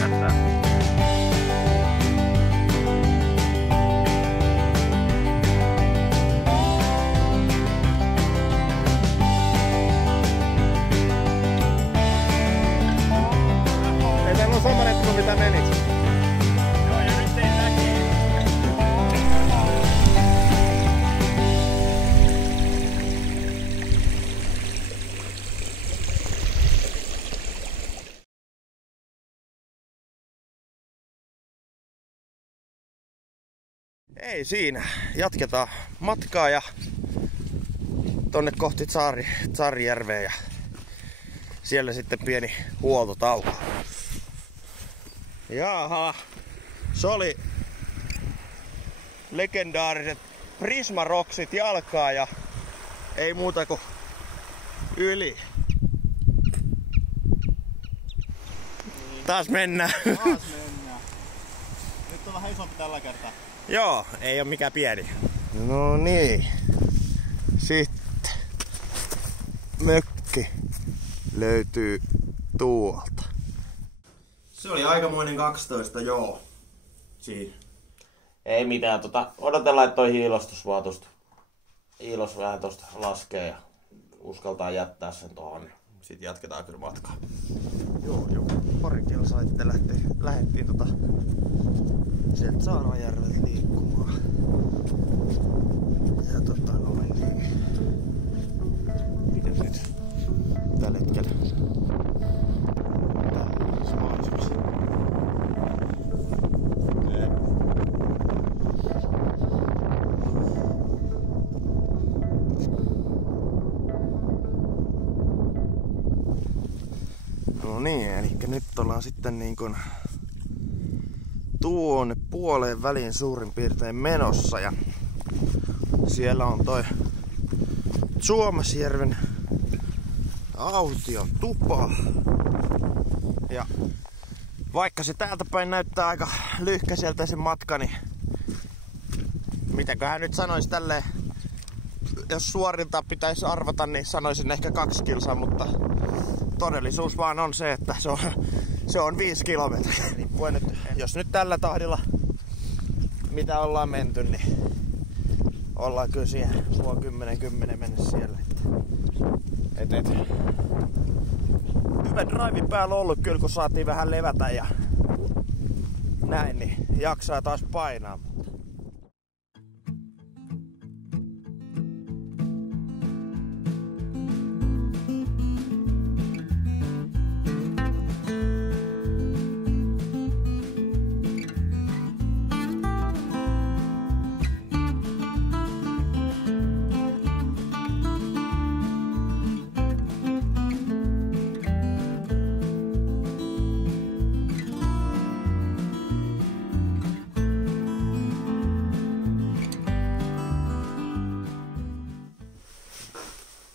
päähän. Ei täällä on sama netto mitä menit. Joo, ja nyt ei näkee. Ei siinä. Jatketaan matkaa ja tonne kohti Tsaarijärveä ja siellä sitten pieni huoltotauko. Jaha, se oli legendaariset Prismaroksit jalkaa ja ei muuta kuin yli. Taas mennään. Taas mennään. Nyt on vähän isompi tällä kertaa. Joo, ei oo mikään pieni. No niin. Sitten mökki löytyy tuolta. Se oli aikamoinen 12, joo. Siinä. Ei mitään, odotellaan, että toi hiilostus vaan tosta. Hiilos vähän tosta laskee ja uskaltaa jättää sen tohon. Sitten jatketaan kyllä matkaa. Joo. Pari kilsaa sitten lähdettiin sieltä Saarajärveltä liikkumaan. Ja miten nyt tällä hetkellä mahdollisuus. No niin, eli nyt ollaan sitten niin kuin tuonne puoleen väliin suurin piirtein menossa ja siellä on toi Suomasjärven autio tupa. Ja vaikka se täältä päin näyttää aika lyhkäiseltä se matka, niin mitäköhän nyt sanois tälleen, jos suorilta pitäisi arvata, niin sanoisin ehkä 2 kilsaa, mutta todellisuus vaan on se, että se on 5 kilometriä. Jos nyt tällä tahdilla mitä ollaan menty, niin ollaan kyllä siihen puoli 10 mennessä siellä. Hyvä drive päällä ollut kyllä, kun saatiin vähän levätä ja näin, niin jaksaa taas painaa.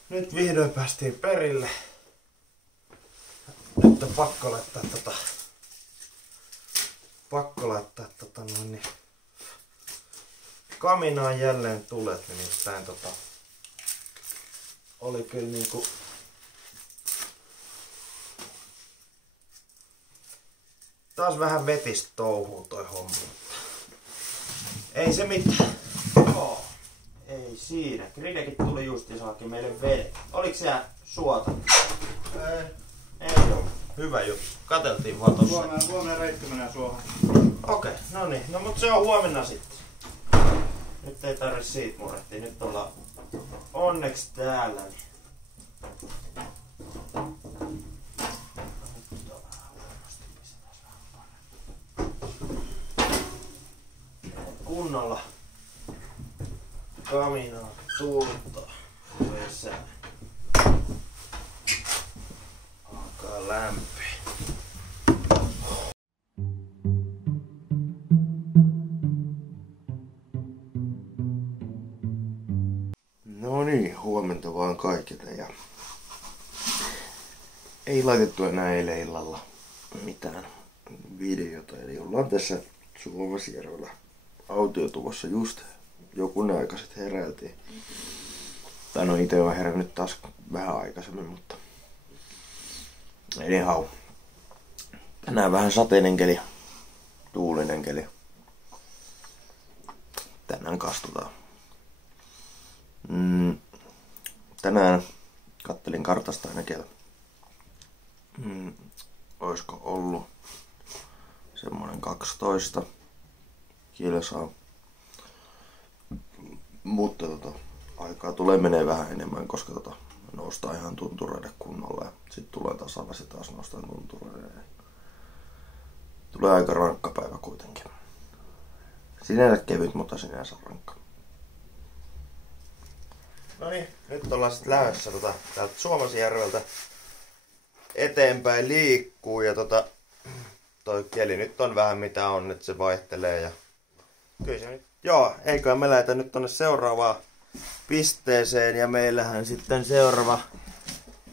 Nyt vihdoin päästiin perille. Nyt on pakko laittaa niin kaminaan jälleen tulet, nimittäin oli kyllä niinku taas vähän vetistä touhuu toi homma. Ei se mitään. Joo. Ei siinä. Gridekin tuli justiinsaankin meille vedet. Oliko siellä suota? Ei oo. Hyvä juttu. Kateltiin vaan tossa. Huomenna reitti menee suohon. Okei, no niin. No mut se on huomenna sitten. Nyt ei tarvi siitä murehtia. Nyt ollaan onneksi täällä. Kunnolla kaminaa tuulta pesää. Alkaa lämpiä. No niin, huomenta vaan kaikille ja ei laitettu enää eilen illalla mitään videota, eli ollaan tässä Suomasjärvellä autiotuvassa just jokunen aika sitten heräiltiin. Tai no ite on herännyt taas vähän aikaisemmin, mutta anyhow. Tänään vähän sateinen keli. Tuulinen keli. Tänään kastutaan. Tänään kattelin kartasta ainakin. Oisko ollut semmonen 12 kilsaa. Mutta aikaa tulee menee vähän enemmän, koska noustaan ihan tuntureiden kunnolla ja sit tulee tasalla se taas noustaan tuntureiden. Tulee aika rankka päivä kuitenkin. Sinänsä kevyt, mutta sinänsä rankka. Noniin, nyt ollaan sit lähdössä täältä Suomasjärveltä eteenpäin liikkuu ja toi keli nyt on vähän mitä on, että se vaihtelee ja kyllä se nyt, joo, eiköhän me lähdetä nyt tonne seuraavaan pisteeseen ja meillähän sitten seuraava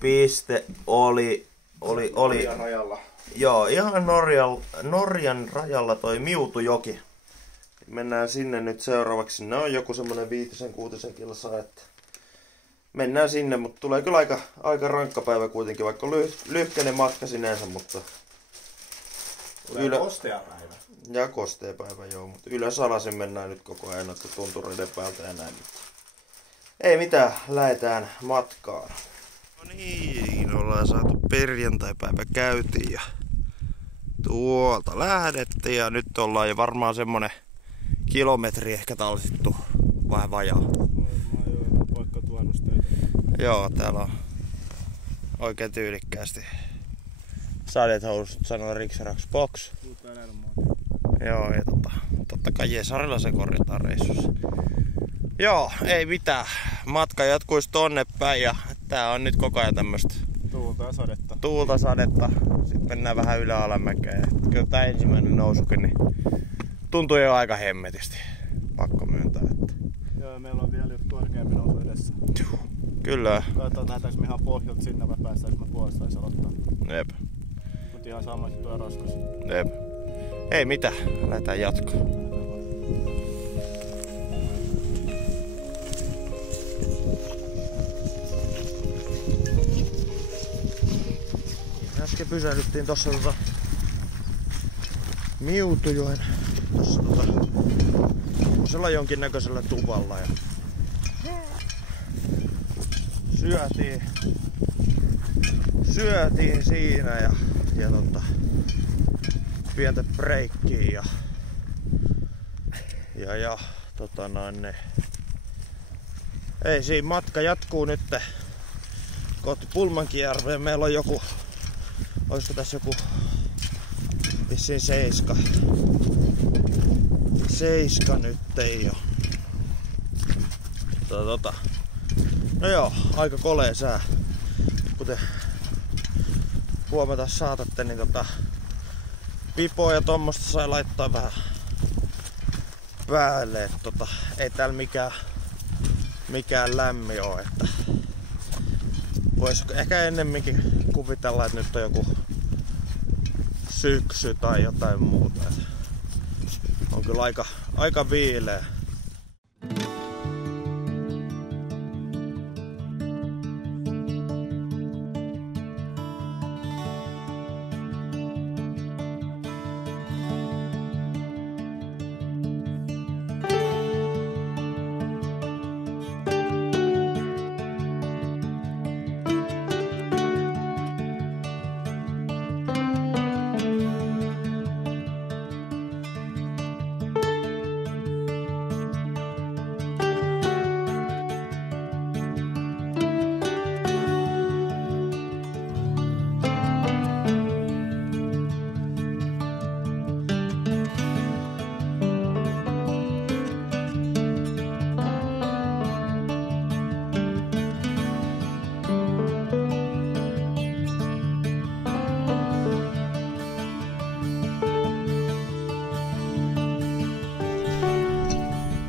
piste oli Norjan rajalla. Joo, ihan Norjan rajalla toi Miutujoki. Mennään sinne nyt seuraavaksi. Sinne on joku semmonen 5-6 kilsaa, että mennään sinne, mutta tulee kyllä aika rankka päivä kuitenkin, vaikka lyhkäinen matka sinänsä, mutta Kostea päivä. Ja kostea päivä, joo, mutta ylös alasin mennään nyt koko ajan noiden tuntureiden päältä ja näin. Ei mitään, lähdetään matkaan. No niin, ollaan saatu perjantaipäivä käytiin ja tuolta lähdettiin ja nyt ollaan jo varmaan semmonen kilometri ehkä talsittu, vähän vajaa. Joo, täällä on oikein tyylikkäästi sadeethousut sanoo Rixarax Box. Joo, ja totta kai Jesarilla se korjataan reissussa. Joo, ei mitään. Matka jatkuisi tonne päin ja tää on nyt koko ajan tämmöstä tuulta sadetta. Sitten mennään vähän yläalamäkeen. Kyllä tää ensimmäinen nousukin niin tuntuu jo aika hemmetisti. Pakko myöntää, että Joo, meillä on vielä korkeampi nousu edessä. kyllä. Katsotaan, lähdetäänkö me ihan pohjalta sinne vai päästäänkö me puolestaan aloittaa. Jep. Mut ihan sama, tuo raskas. Jep. Ei mitään, lähdetään jatkoon. Äsken pysähdyttiin tossa Miutujoen tossa tossella jonkinnäköisellä tuvalla ja syötiin siinä ja pientä breikkiä ja ei siinä matka jatkuu nyt kohti Pulmankijärveä. Meillä on joku, olisiko tässä joku vissiin 7 nyt ei oo. No joo, aika kolea sää. Kuten huomata saatatte, niin pipoa ja tommosta sai laittaa vähän päälle. Et ei täällä mikään lämmin oo, että vois ehkä ennemminkin kuvitella, että nyt on joku syksy tai jotain muuta. Et on kyllä aika viileä.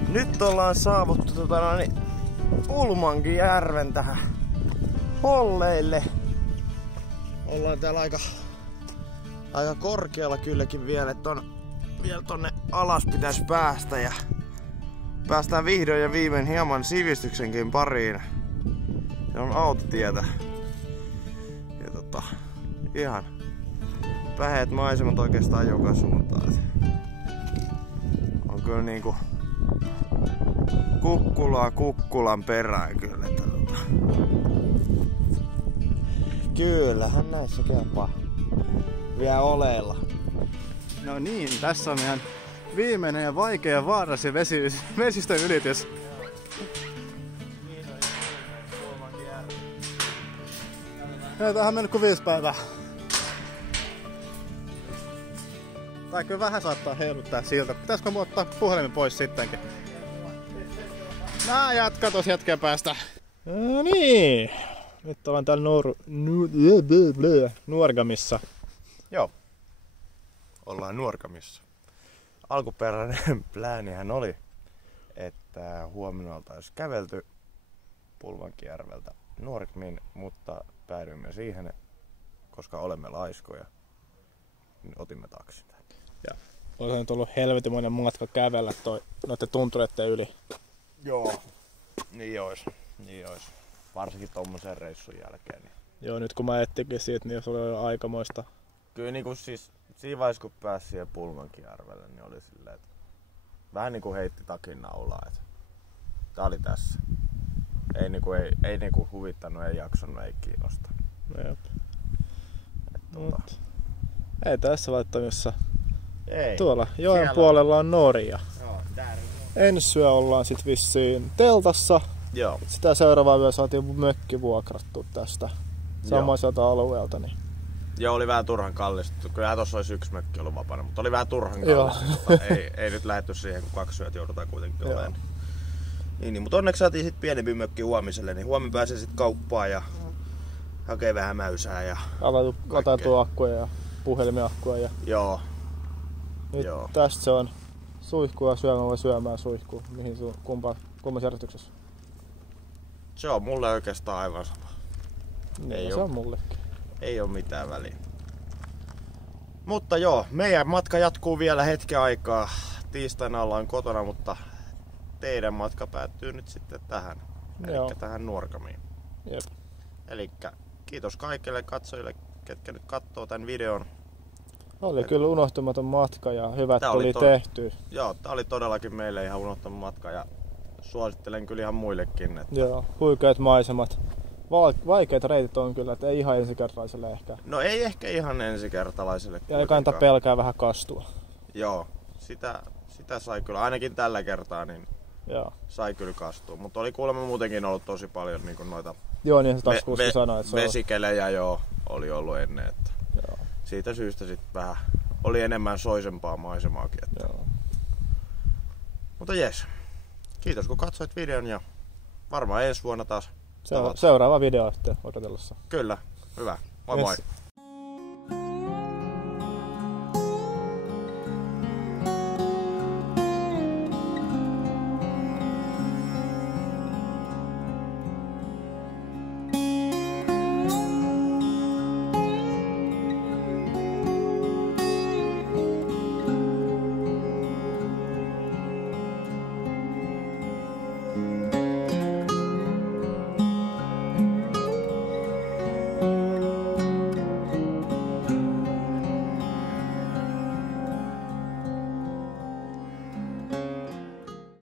Nyt ollaan saavuttu Pulmankijärven tähän holleille. Ollaan täällä aika korkealla kylläkin vielä, että vielä tonne alas pitäisi päästä ja päästään vihdoin ja viimein hieman sivistyksenkin pariin. Se on autotietä. Ja ihan päheät maisemat oikeastaan joka suuntaan. On kyllä niinku kukkulaa kukkulan perään kyllä. Kyllähän näissä kelpaa vielä oleilla. No niin, tässä on meidän viimeinen ja vaikea ja vaarallinen vesistön ylitys. Tähän on mennyt kuin 5 päivää. Tai kyllä vähän saattaa heiluttaa siltä. Pitäisikö mun ottaa puhelimen pois sittenkin? Nää jatka tos hetken päästä. No niin. Nyt ollaan täällä Nuorgamissa. Joo. Ollaan Nuorgamissa. Alkuperäinen pläänihän oli, että huomenna oltaisiin kävelty Pulmankijärveltä Nuorgamiin, mutta päädyimme siihen, koska olemme laiskoja, niin otimme taksin. Ja olisi nyt ollut helvetimoinen matka kävellä noiden tuntureiden yli. Joo, niin ois. Varsinkin tommosen reissun jälkeen. Niin. Joo, nyt kun mä ettikin siitä, niin jos oli jo aikamoista. Kyllä niinku siis siinä vaiheessa kun pääsi siihen Pulmankijärvelle, niin oli silleen, että vähän niinku heitti takin naulaa, että tää oli tässä. Ei niinku huvittanut, ei jaksanut, ei kiinnostanut. Jep. Ei tässä välttämättä. Ei. Tuolla joen siellä puolella on Norja. Joo, Ensi yö ollaan sit vissiin teltassa. Joo. Sitä seuraavaa yö saatiin mökki vuokrattua tästä samaiselta alueelta. Niin. Joo, oli vähän turhan kallista. Kyllähän tossa olisi 1 mökki ollut vapaana, mutta oli vähän turhan kallista. ei nyt lähdetty siihen, kun 2 yöt joudutaan kuitenkin olemaan. Niin, mutta onneksi saatiin sit pienempi mökki huomiselle, niin huomenna pääsee sit kauppaan ja hakee vähän mäysää ja latautuu akkuja ja puhelimenakkuja. Ja joo. nyt tästä se on suihkua syömään vai syömään suihkua. Mihin kummassa järjestyksessä? Se on mulle oikeastaan aivan sama. Niin, se on mullekin. Ei oo mitään väliä. Mutta joo, meidän matka jatkuu vielä hetken aikaa. Tiistaina ollaan kotona, mutta teidän matka päättyy nyt sitten tähän. Elikkä tähän Nuorgamiin. Jep. Elikkä kiitos kaikille katsojille, ketkä nyt katsoo tän videon. Oli kyllä unohtumaton matka ja hyvät tuli tehty. Joo, tää oli todellakin meille ihan unohtumaton matka ja suosittelen kyllä ihan muillekin. Että joo, huikeat maisemat. Vaikeat reitit on kyllä, että ei ihan ensikertalaiselle ehkä. No ei ehkä ihan ensikertalaiselle. Ja ei kannata pelkää vähän kastua. Joo, sitä sai kyllä, ainakin tällä kertaa, niin joo. Sai kyllä kastua. Mutta oli kuulemma muutenkin ollut tosi paljon niin kuin noita joo, niin se taas kuski sanoi, että vesikelejä joo, oli ollut ennen. Että joo. Siitä syystä sitten vähän oli enemmän soisempaa maisemaakin. Että. Joo. Mutta jes, kiitos kun katsoit videon ja varmaan ensi vuonna taas seuraava video sitten odotellessa. Kyllä, hyvä. Moi moi.